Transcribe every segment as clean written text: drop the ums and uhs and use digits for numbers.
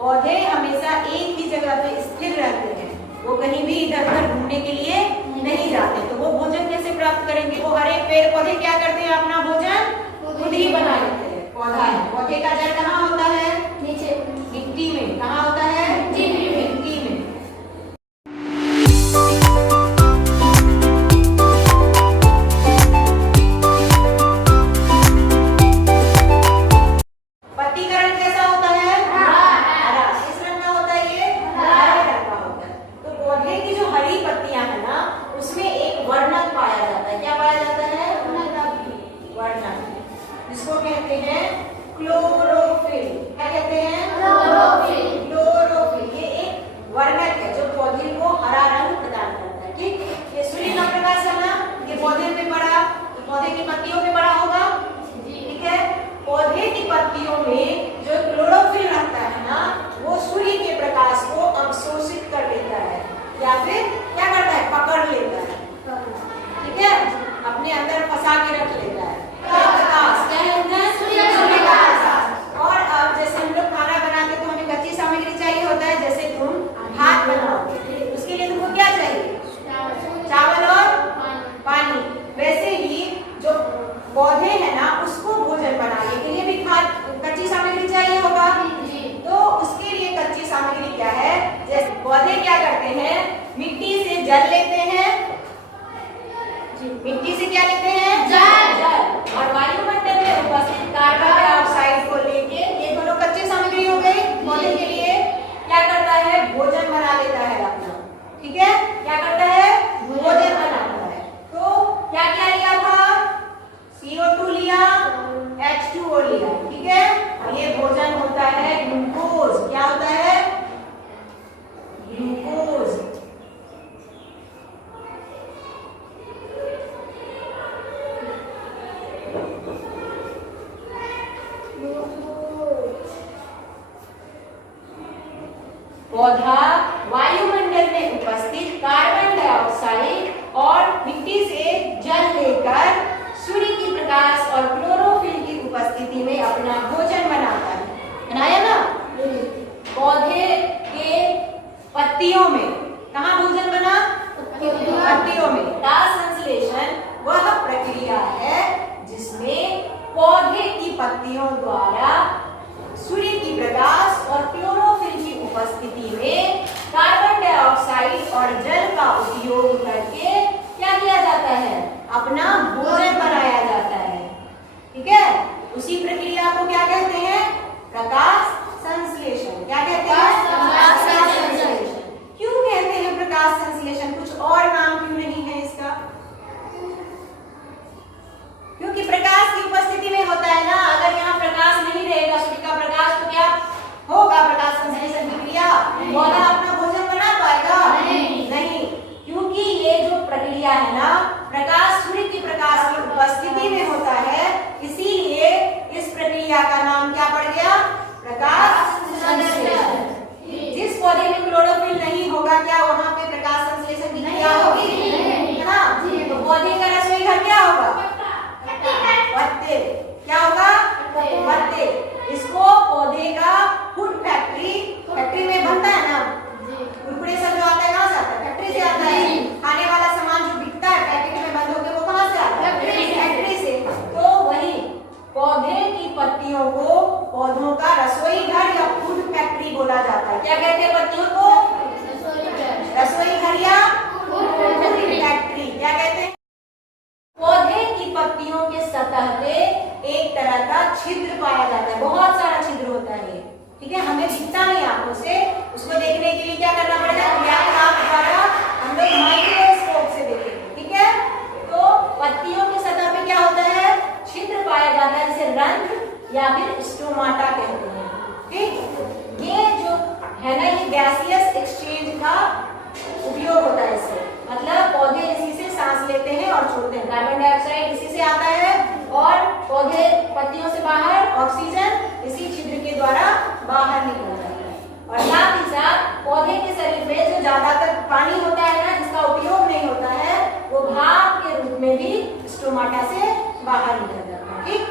पौधे हमेशा एक ही जगह पे स्थिर रहते हैं, वो कहीं भी इधर उधर घूमने के लिए नहीं जाते। तो वो भोजन कैसे प्राप्त करेंगे? वो हरे पेड़ पौधे क्या करते हैं? अपना भोजन खुद ही बना लेते हैं। पौधा है, पौधे का जड़ कहाँ होता है? नीचे, मिट्टी में। कहाँ होता है? मिट्टी में। पत्तीकरण कैसा होता है? हरा। किस रंग का होता है? ये हरे रंग का होता है। तो पौधे की जो हरी पत्तियां है ना, उसमें एक वर्णक पाया जाता है। क्या पाया जाता है? वर्णक, जिसको कहते हैं क्लोरोफिल। क्या कहते हैं? क्लोरोफिल। क्लोरोफिल ये एक वर्णक है जो पौधे को हरा रंग प्रदान करता है। ठीक, ये सूर्य का प्रकाश है ना, ये पौधे पे पड़ा तो पौधे की पत्तियों पे पड़ा होगा। ठीक है, पौधे की पत्तियों में जो क्लोरोफिल रहता है ना, वो सूर्य के प्रकाश को अवशोषित कर लेता है या फिर क्या करता है? पकड़ लेता है। ठीक है, अपने अंदर फंसा के रख लेता है। प्रकाश क्या है? सूर्य का प्रकाश। और अब जैसे हम लोग खाना बनाते तो हमें कच्ची सामग्री चाहिए होता है। जैसे तुम भात बनाओगे, उसके लिए तुमको क्या चाहिए? चावल और पानी। वैसे ही जो पौधे है ना, उसको भोजन बनाने के लिए भी कच्ची सामग्री चाहिए होगा। तो उसके लिए कच्ची सामग्री क्या है? जैसे पौधे क्या करते हैं? मिट्टी से जल लेते हैं। मिट्टी से क्या लेते हैं? जल। और वायुमंडल में उपस्थित कार्बन डाइऑक्साइड को लेके, ये दोनों कच्ची सामग्री हो गई। पौधे के लिए क्या करता है? भोजन बना लेता है अपना। ठीक है, क्या करता है? भोजन बनाता है। तो क्या क्या लिया था? CO2 लिया, H2O लिया। ठीक है, और ये भोजन होता है ग्लूकोज। क्या होता है? ग्लूकोज। पौधा वायुमंडल में उपस्थित कार्बन डाइऑक्साइड और मिट्टी से जल लेकर सूर्य की प्रकाश और क्लोरोफिल की उपस्थिति में अपना भोजन बनाता है। बनाया ना? पौधे के पत्तियों में कहाँ भोजन बना? पत्तियों में। ट्रांसलेशन वह प्रक्रिया है जिसमें पौधे की पत्तियों द्वारा सूर्य की प्रकाश और क्लोरोफिल की उपस्थिति में कार्बन डाइऑक्साइड और जल का उपयोग करके क्या किया जाता है? अपना भोजन बनाया जाता है। ठीक है, उसी प्रक्रिया को क्या कहते हैं? प्रकाश संश्लेषण। क्या कहते हैं? प्रकाश संश्लेषण। क्यों कहते हैं प्रकाश संश्लेषण? कुछ और नाम क्यों नहीं है इसका? क्योंकि प्रकाश की उपस्थिति में होता है ना। अगर यहाँ प्रकाश नहीं रहेगा, सूर्य का प्रकाश, तो क्या होगा? प्रकाश संश्लेषण की क्रिया, पौधा अपना भोजन बना पाएगा? नहीं, क्योंकि ये जो प्रक्रिया है ना, प्रकाश सूर्य की प्रकाश की उपस्थिति में होता है, इसीलिए इस प्रक्रिया का नाम क्या पड़ गया? प्रकाश संश्लेषण। जिस पौधे में क्लोरोफिल नहीं होगा, क्या वहां पे प्रकाश संश्लेषण की क्रिया होगी? है ना? तो पौधे का रसोई घर क्या होगा? पत्ते। क्या होगा? पत्ते। इसको पौधे का फूड फैक्ट्री में बनता है ना, कुरकुरे सब जो आता है कहाँ से आता है? फैक्ट्री से आता है। खाने वाला सामान जो बिकता है पैकेट में बंद होकर, वो कहाँ से आता है? फैक्ट्री से। तो वही पौधे की पत्तियों को पौधों का रसोई घर या फूड फैक्ट्री बोला जाता है। क्या कहते हैं पत्तियों को? रसोई घर या फूड फैक्ट्री। क्या कहते हैं? पौधे की पत्तियों के सतह पे एक तरह का छिद्र पाया जाता है। बहुत सारा छिद्र होता है। ठीक है, हमें दिखता नहीं आंखों से, उसको देखने के लिए क्या करना पड़ेगा? द्वारा हम लोग माइक्रोस्कोप से देखेंगे। ठीक है, तो पत्तियों की सतह पे क्या होता है? छिद्र पाया जाता है, जिसे रंध्र या फिर स्टोमाटा कहते हैं। ठीक, ये जो है ना, ये गैसियस एक्सचेंज का उपयोग होता है इससे। मतलब पौधे इसी से सांस लेते हैं और छोड़ते हैं। कार्बन डाइऑक्साइड इसी से आता है और पौधे पत्तियों से बाहर ऑक्सीजन इसी छिद्र के द्वारा बाहर निकल जाता है। और साथ ही साथ पौधे के शरीर में जो ज्यादातर पानी होता है ना, जिसका उपयोग नहीं होता है, वो भाप के रूप में भी स्टोमाटा से बाहर निकल जाता है। ठीक,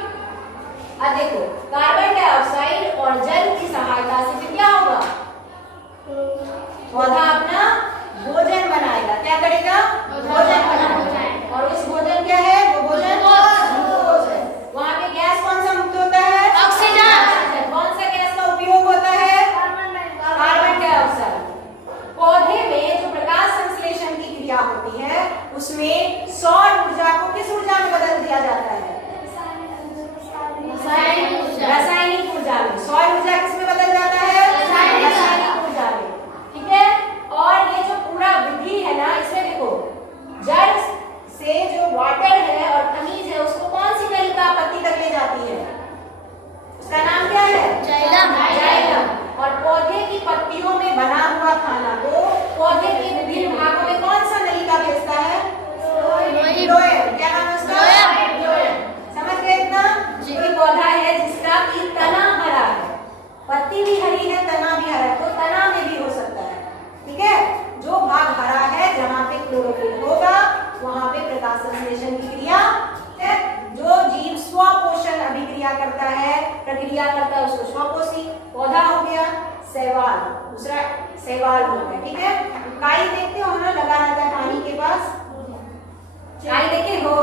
अब देखो कार्बन डाइऑक्साइड और जल की सहायता से फिर क्या होगा? दाना को पौधे के विभिन्न भागों में कौन सा नलिका भेजता है? फ्लोएम। क्या नाम है उसका? फ्लोएम। समझ गए इतना? कोई पौधा है जिसका कि तना हरा है, पत्ती भी हरी है, तना भी हरा है, तो तना में भी हो सकता है। ठीक है, जो भाग हरा है जहाँ पे क्लोरोफिल होगा वहां पे प्रकाश संश्लेषण की क्रिया है। जो जीव स्वपोषण अभिक्रिया करता है, प्रक्रिया करता है, उसको स्वपोषी पौधा हो गया। शैवाल, दूसरा शैवाल हो गया। ठीक है, काई देखते हो ना, लगा रहता है पानी के पास, काई देखे हो,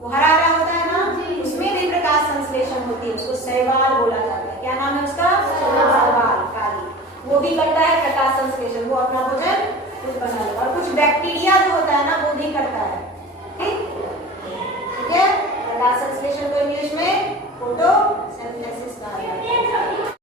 वो हरा हरा होता है ना, उसमें भी प्रकाश संश्लेषण होती है, उसको शैवाल बोला जाता है। क्या नाम है उसका? शैवाल, काली। वो भी करता है प्रकाश संश्लेषण, वो अपना भोजन खुद बना लेगा। और कुछ बैक्टीरिया जो होता है ना वो भी करता है। ठीक है, प्रकाश संश्लेषण को इंग्लिश में फोटोसिंथेसिस कहा जाता है।